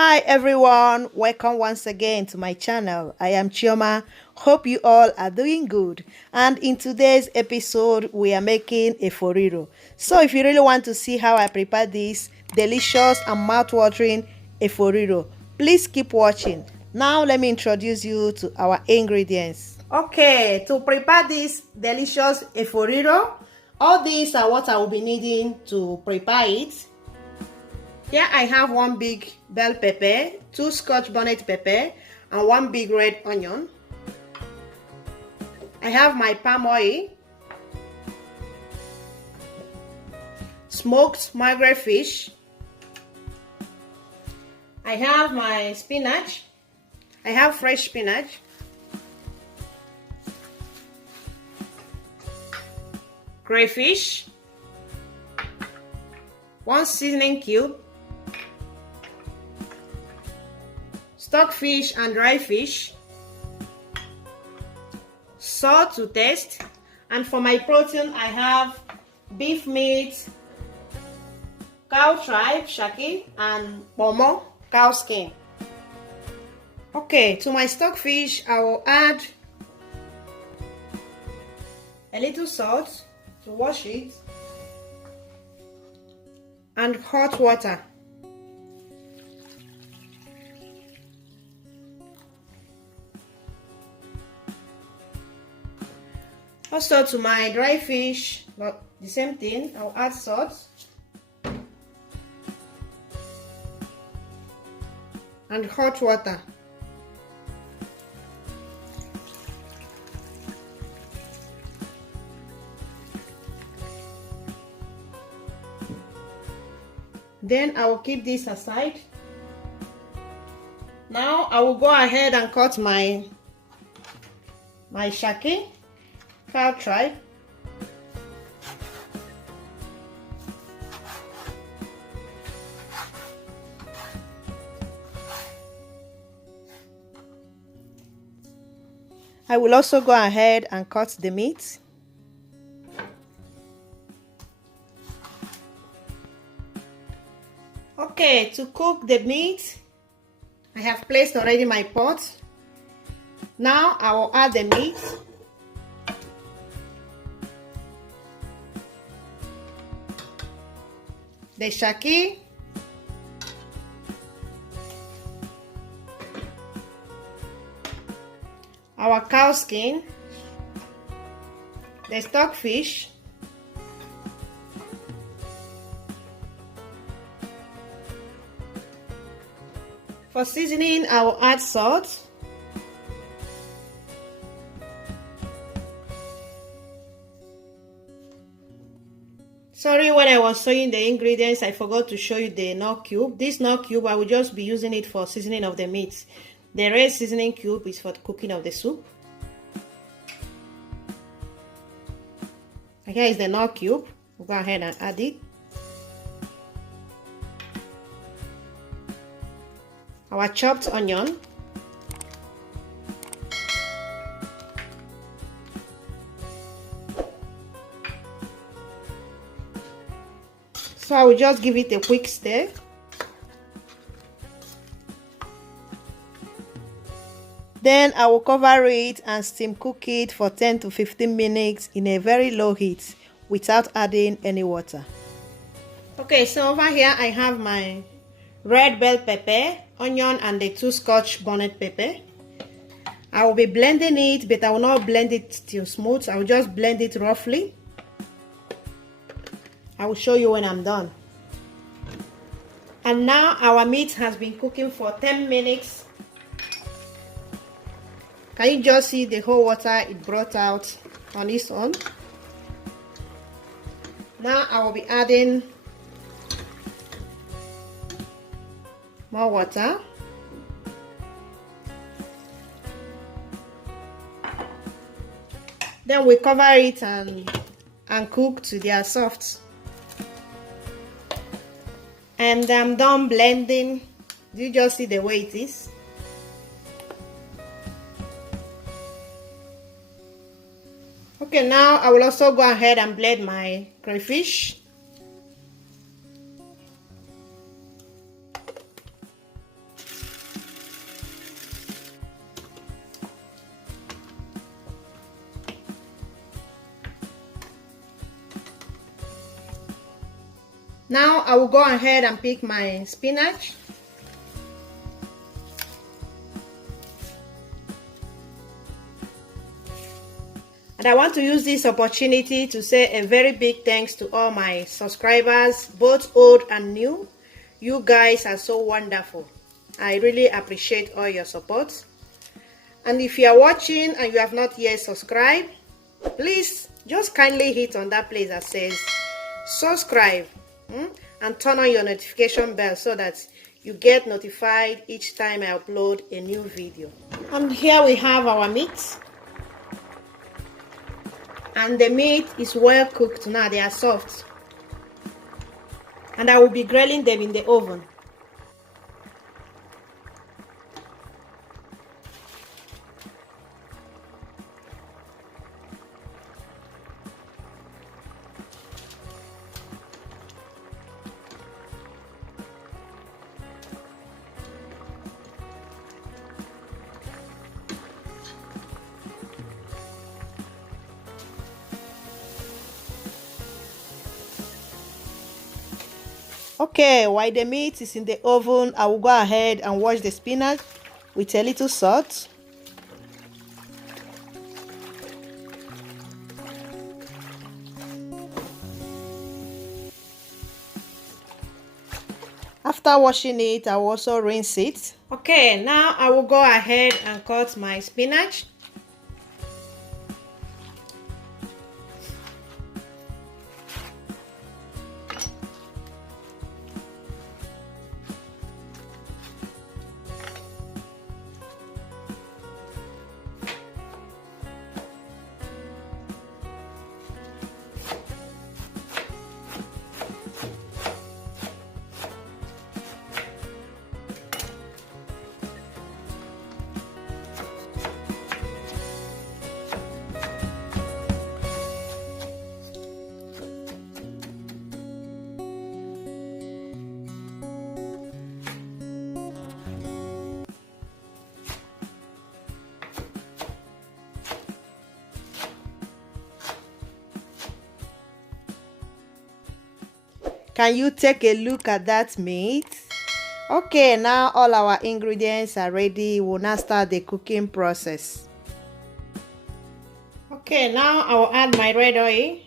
Hi everyone, welcome once again to my channel. I am Chioma. Hope you all are doing good. And in today's episode, we are making Efo Riro. So if you really want to see how I prepare this delicious and mouth-watering Efo Riro, please keep watching. Now let me introduce you to our ingredients. Okay, to prepare this delicious Efo Riro, all these are what I will be needing to prepare it. Here I have one big bell pepper, two scotch bonnet pepper, and one big red onion. I have my palm oil, smoked mackerel fish. I have my spinach. I have fresh spinach. Crayfish. One seasoning cube. Stockfish and dry fish, salt to taste, and for my protein I have beef meat, cow tripe, shaki, and pomo, cow skin. Okay, to my stockfish I will add a little salt to wash it and hot water. Also to my dry fish, but the same thing, I'll add salt and hot water. Then I will keep this aside. Now I will go ahead and cut my shaki, cow tripe. I will also go ahead and cut the meat. Okay, to cook the meat, I have placed already my pot. Now I will add the meat. The shaki, our cow skin, the stockfish, for seasoning I will add salt, sorry, when I was showing the ingredients, I forgot to show you the nut cube. This nut cube, I will just be using it for seasoning of the meat. The red seasoning cube is for the cooking of the soup. And here is the nut cube. We'll go ahead and add it. Our chopped onion. So I will just give it a quick stir. Then I will cover it and steam cook it for 10 to 15 minutes in a very low heat without adding any water. Okay, so over here I have my red bell pepper, onion, and the two scotch bonnet pepper. I will be blending it, but I will not blend it till smooth. I will just blend it roughly. I will show you when I'm done. And now our meat has been cooking for 10 minutes. Can you just see the whole water it brought out on its own? Now I will be adding more water. Then we cover it and cook till they are soft. And I'm done blending. Do you just see the way it is? Okay, now I will also go ahead and blend my crayfish. Now I will go ahead and pick my spinach. And I want to use this opportunity to say a very big thanks to all my subscribers, both old and new. You guys are so wonderful. I really appreciate all your support. And if you are watching and you have not yet subscribed, please just kindly hit on that place that says subscribe, and turn on your notification bell so that you get notified each time I upload a new video. And here we have our meat. And the meat is well cooked now, they are soft. And I will be grilling them in the oven. Okay, while the meat is in the oven, I will go ahead and wash the spinach with a little salt. After washing it, I will also rinse it. Okay, now I will go ahead and cut my spinach. Can you take a look at that meat? Okay, now all our ingredients are ready. We'll now start the cooking process. Okay, now I will add my red oil.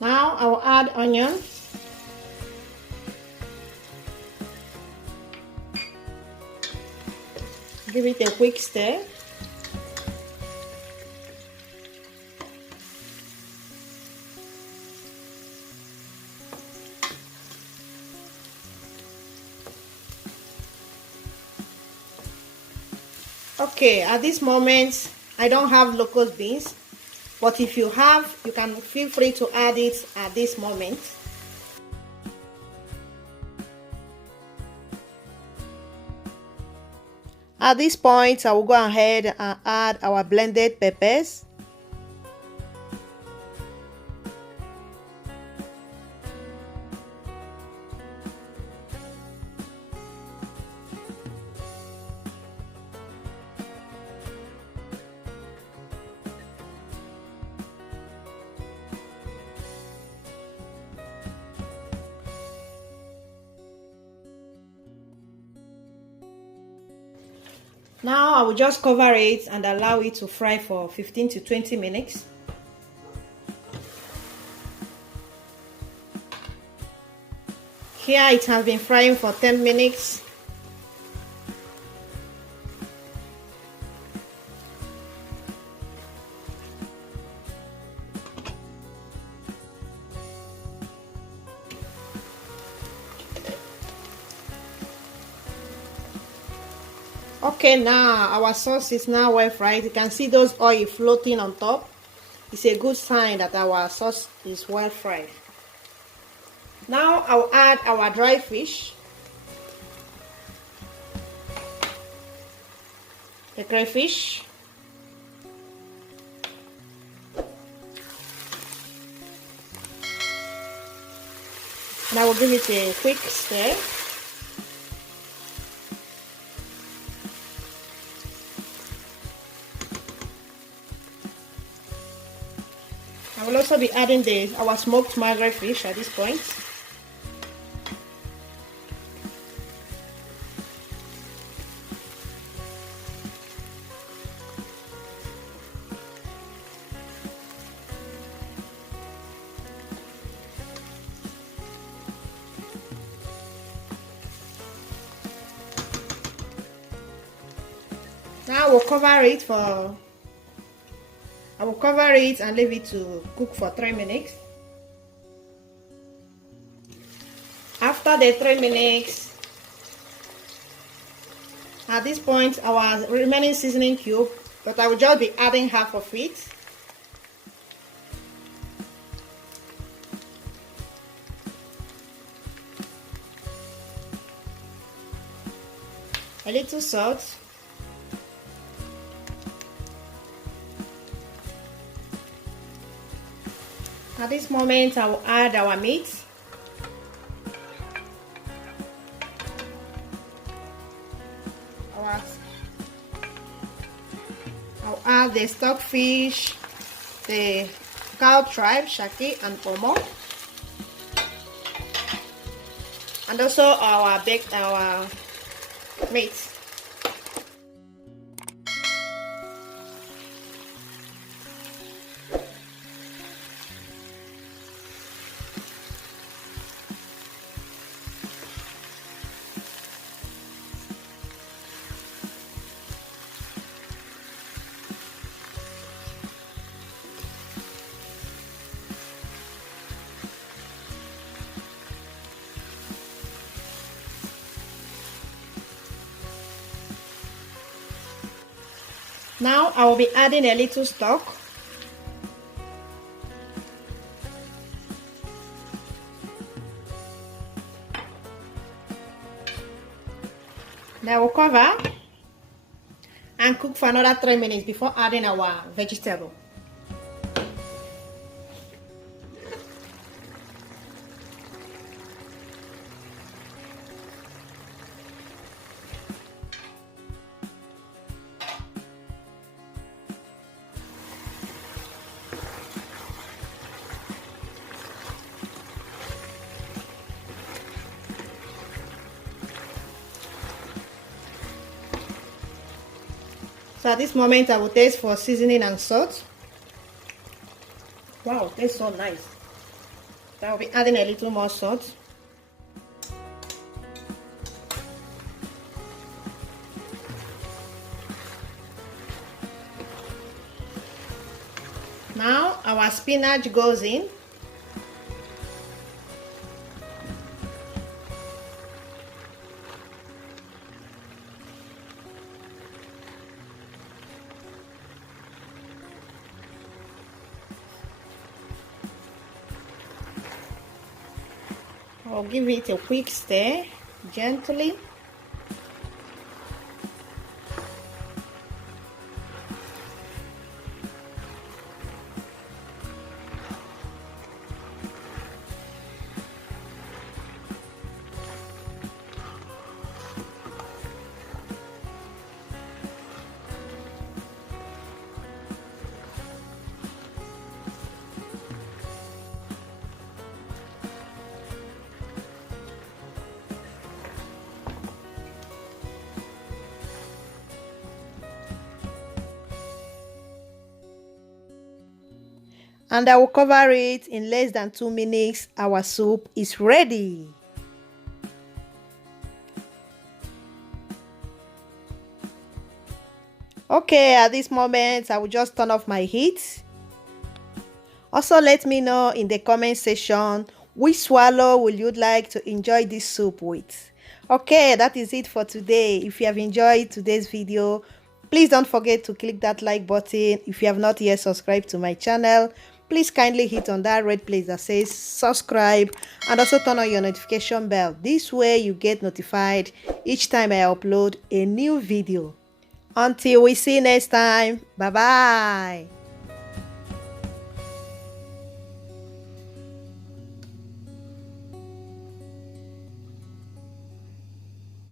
Now I will add onions. Give it a quick stir. Okay, at this moment, I don't have locust beans, but if you have, you can feel free to add it at this moment. At this point, I will go ahead and add our blended peppers. Now I will just cover it and allow it to fry for 15 to 20 minutes. Here it has been frying for 10 minutes. Okay, now our sauce is now well fried. You can see those oil floating on top. It's a good sign that our sauce is well fried. Now I'll add our dry fish, the crayfish, and I will give it a quick stir. I will also be adding our smoked mackerel fish at this point. Now I will cover it and leave it to cook for 3 minutes. After the 3 minutes, at this point our remaining seasoning cube, but I will just be adding half of it. A little salt. At this moment, I will add our meat. I'll add the stockfish, the cow tribe, shaki and pomo, and also our meat. Now I will be adding a little stock. Now I will cover and cook for another 3 minutes before adding our vegetable. So at this moment I will taste for seasoning and salt. Wow, tastes so nice. So I will be adding a little more salt. Now our spinach goes in. I'll give it a quick stir, gently. And I will cover it in less than 2 minutes. Our soup is ready. Okay, at this moment I will just turn off my heat. Also, let me know in the comment section which swallow will you like to enjoy this soup with. Okay, that is it for today. If you have enjoyed today's video, please don't forget to click that like button. If you have not yet subscribed to my channel, please kindly hit on that red place that says subscribe and also turn on your notification bell. This way you get notified each time I upload a new video. Until we see next time, bye bye.